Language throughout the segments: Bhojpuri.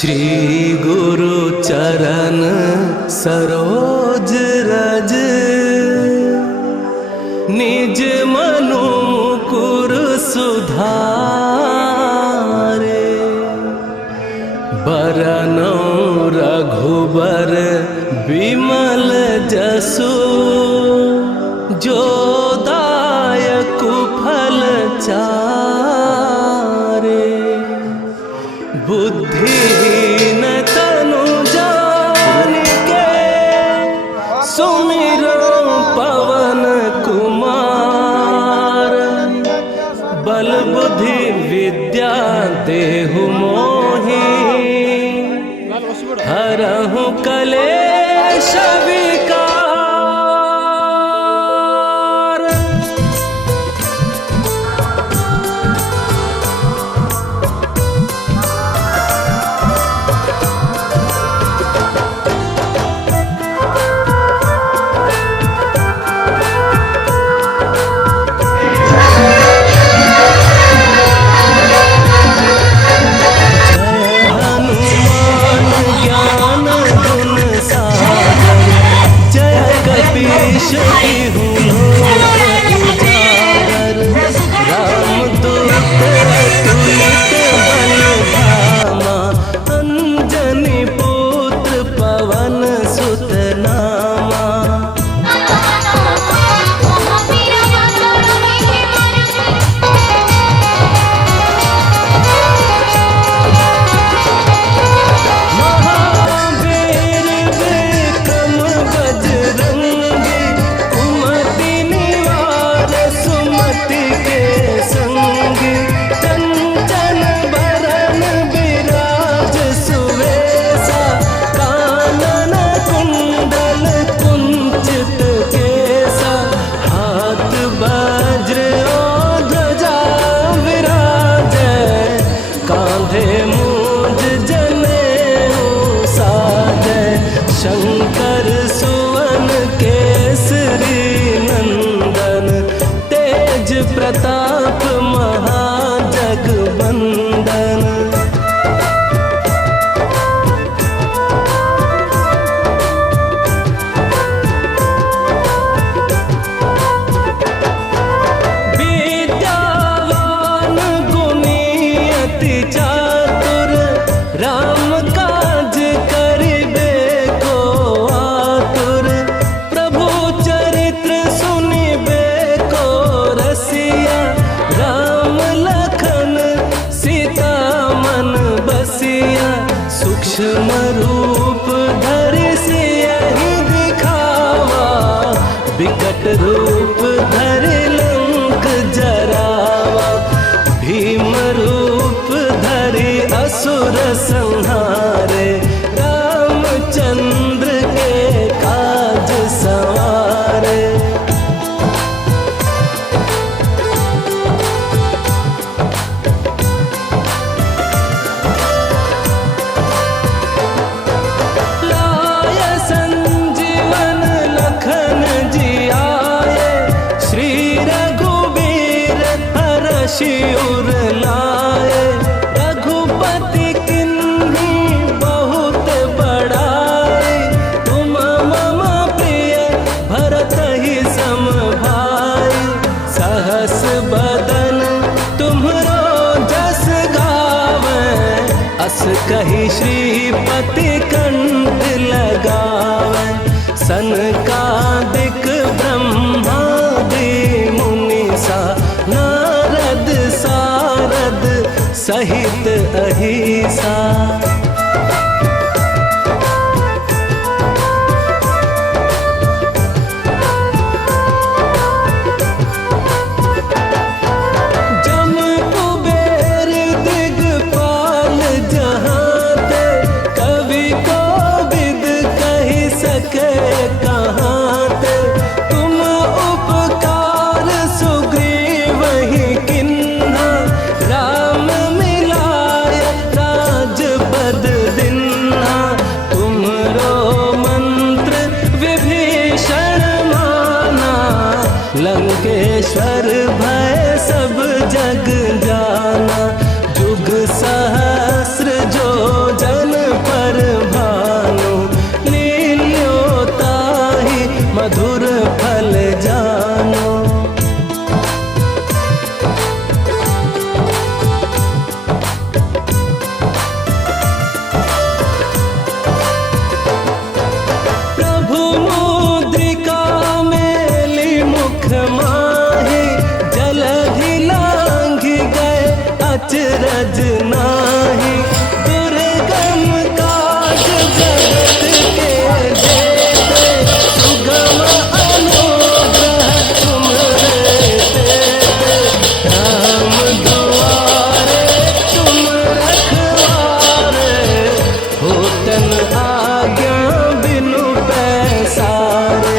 श्री गुरु चरण सरोज रज, निज मनु मुकुर सुधारे। बरनौ रघुबर विमल जसु, जो दायक फल चारे। बुद्धिहीन तनु जानिके, सुमिरो पवन कुमार। बल बुद्धि विद्या देहु मोहि, हरहु कलेश विकार। शंकर सुवन केसरी नंदन, तेज प्रताप महाजगवंदन। विद्यावान गुणी अति चातुर, राम काज करिबे सूक्ष्म रूप धरि सियहि दिखावा। विकट रूप धरि लंक जरावा। भीम रूप धरि असुर संहारे, रामचंद्र के काज सवारे। शिउर लाए, रघुपति किन्ही बहुत बड़ाई। तुम मम प्रिय भरत ही सम भाई। सहस बदन तुम्हरो जस गावे, अस कहि श्रीपति कंठ लगावे। सनकादिक ब्रह्मादि मुनीसा, नारद सारद सहित अहिसा। जम कुबेर दिगपाल जहाते, कवि कोविद कहि सके कहाते। तुम उपकार सुग्रीव ही किन्हा, राम मिलाय राजपद दीन्हा। तुमरो मंत्र विभीषण माना, लंकेश्वर भय सब जग जाना। जुग सहस्र जो जन मधुर फल जानो। प्रभु मुद्रिका मेली मुख माही, जलधि लांघि गए अचरज नाही। दुर्गम काज जगत के जेते, सुगम अनुग्रह तुमरे तेते। राम दुआरे तुम रखवारे, होतन आज्ञा बिनु पैसारे।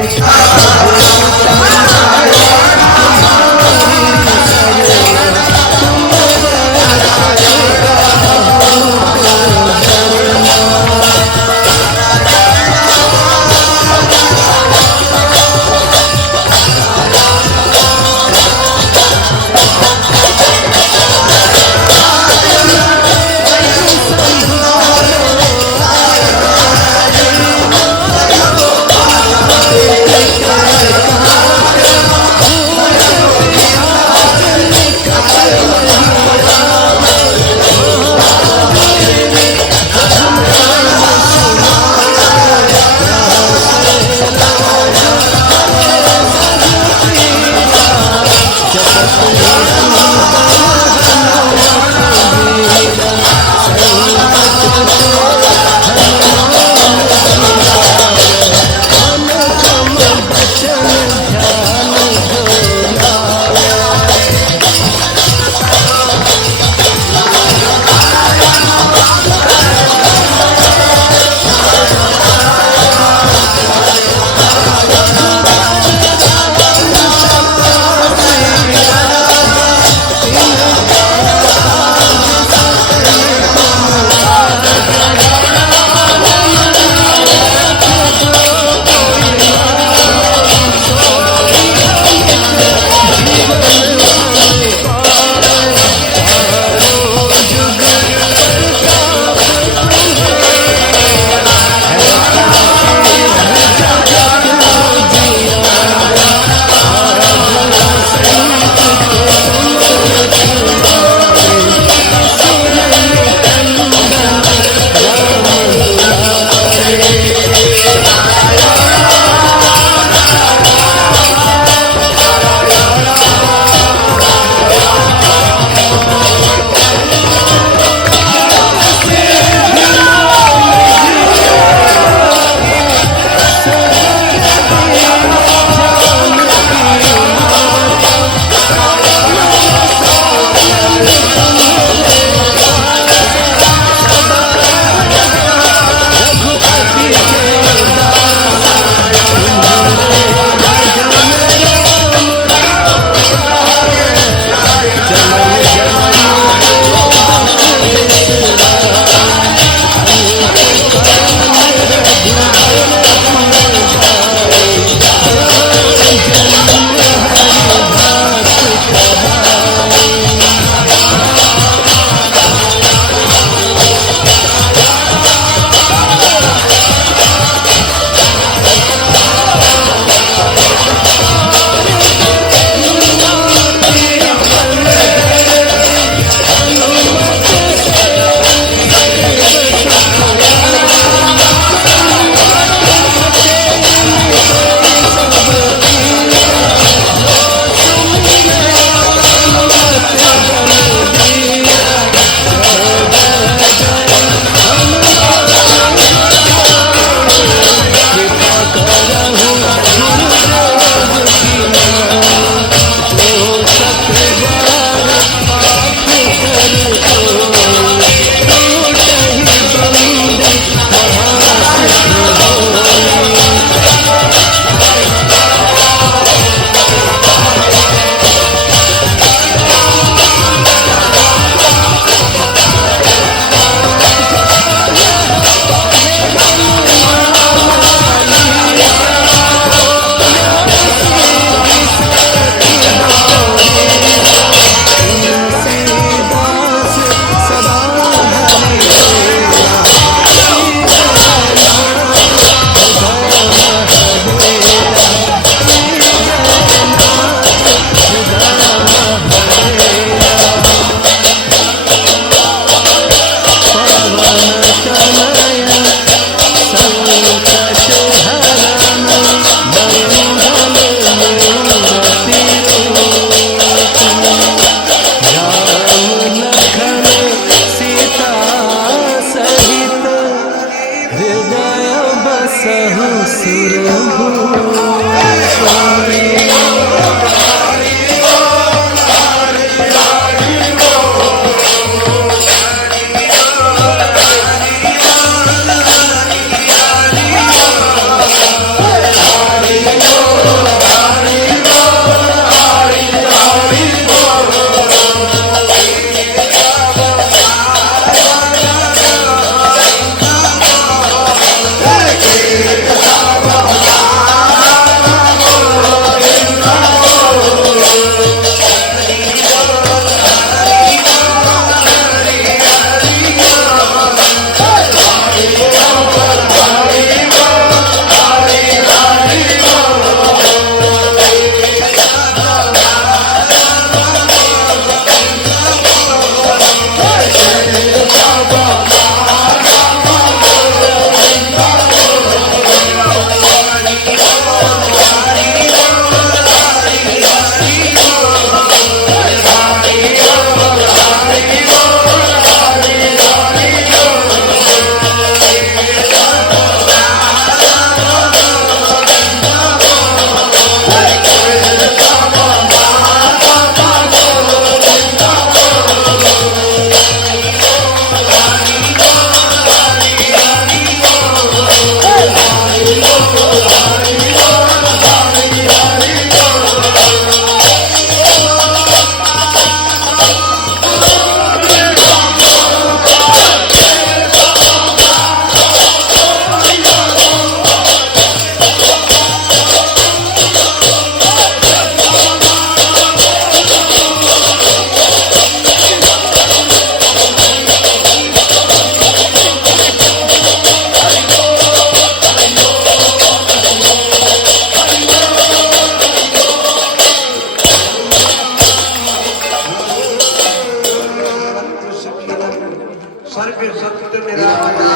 सर्वे सत्य निरामया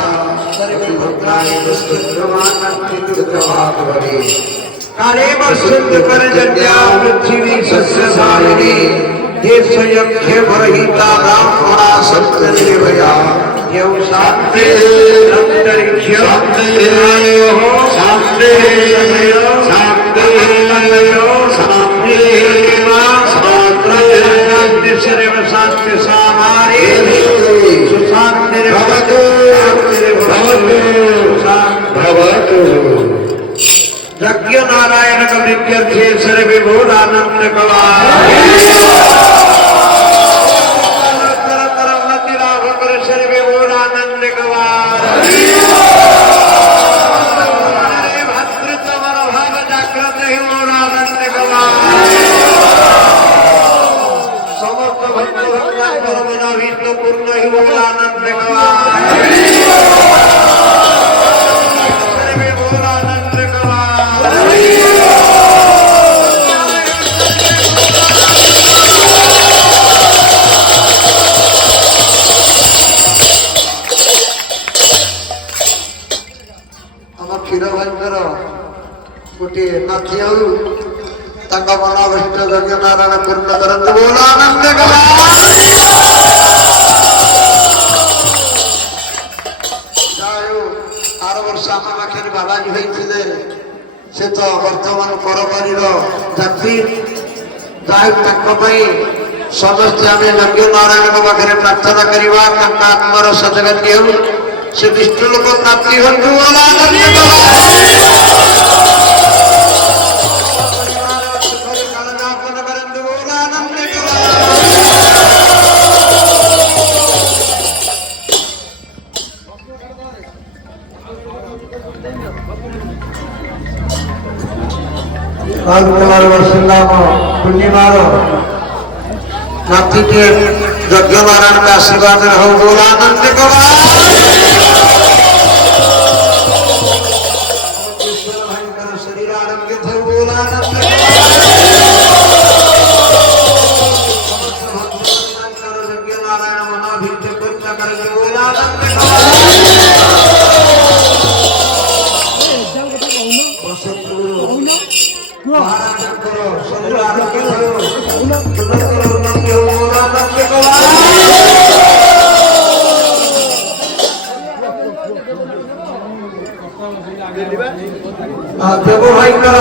सर्वे भद्राणि पश्यन्ति दुर्गमात्मने काले वसन्त परजन्या पृथ्वी सस्यशालिनी देशयज्ञ परहिता ब्राह्मणा सत्य निर्भया यौ शान्ति अन्तरिक्ष शान्ति शान्ति सामारे सुशान्तिर्भवतु भवतु यज्ञ नारायण कवित्यर्थे सर्वे भूरानंद कवाय सर्वे भूरानंद कवाय भातृत्व भाव जागृत भूरानंद कवाय समस्त भक्त भक्ता पूर्ण ही भूरानंद कवाय सर्वे भूरानंद कवाय क्षीरभंजर गोटे नाथी हूँ मनोभिष्ट यज्ञ नारायण पूर्ण करते बोलानंद आर वर्ष आम पाखे बालाजी होते से तो बर्तमान परबारी जाति समस्ते आम यज्ञ नारायण पाखे प्रार्थना करवा आत्मार सजगति हूँ से विष्णु लोक प्राप्ति हूँ पूर्णिमार नाती के यज्ञ नारायण का आशीर्वाद हो बोलानंद शरीर आरोग्य थे बोलानंद यज्ञ नारायण मनोभिष्ट पूर्ण कर बोलानंद शरीर आरोग्य देव भाई कर